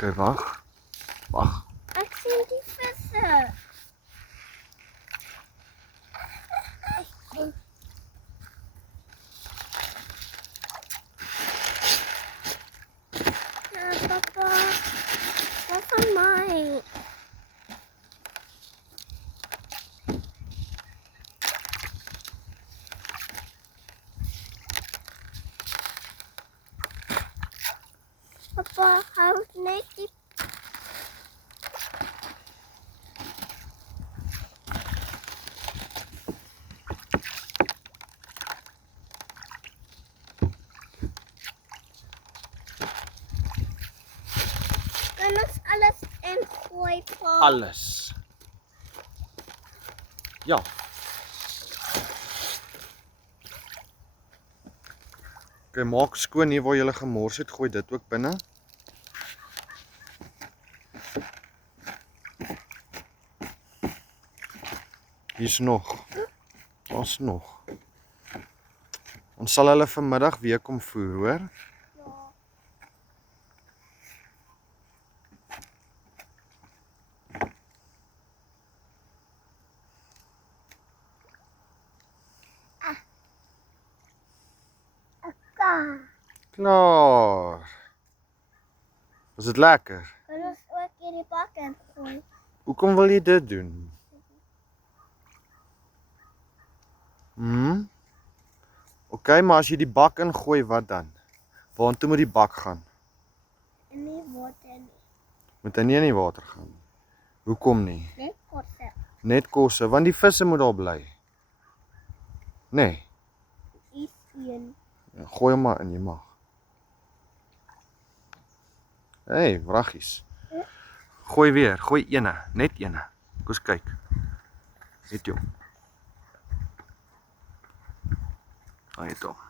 Okay, wag. Wag. Ek sien die visse. Ja, papa. Wat van my? Papa, hou net die kan ons alles ingooi, pa? Alles. Ja. Okay, maak skoon hier waar jy gemors het, gooi dit ook binne. Hier's nog. Daar's nog. Ons sal hulle vanmiddag weer kom voer, hoor? Ja. Klaar. Was dit lekker? Kan ons ook hierdie bak ingooi? Hoekom wil jy dit doen? Okay, maar as jy die bak ingooi, wat dan? Waartoe moet die bak gaan? In die water nie. Moet hy nie in die water gaan? Hoekom nie? Net kosse. Net kosse, want die visse moet daar bly. Nee, Is een. gooi hom maar in, jy mag. Hey, wraggies. Gooi weer, gooi ene, net ene. Kom eens kyk. Het jy hom. Daar het hom.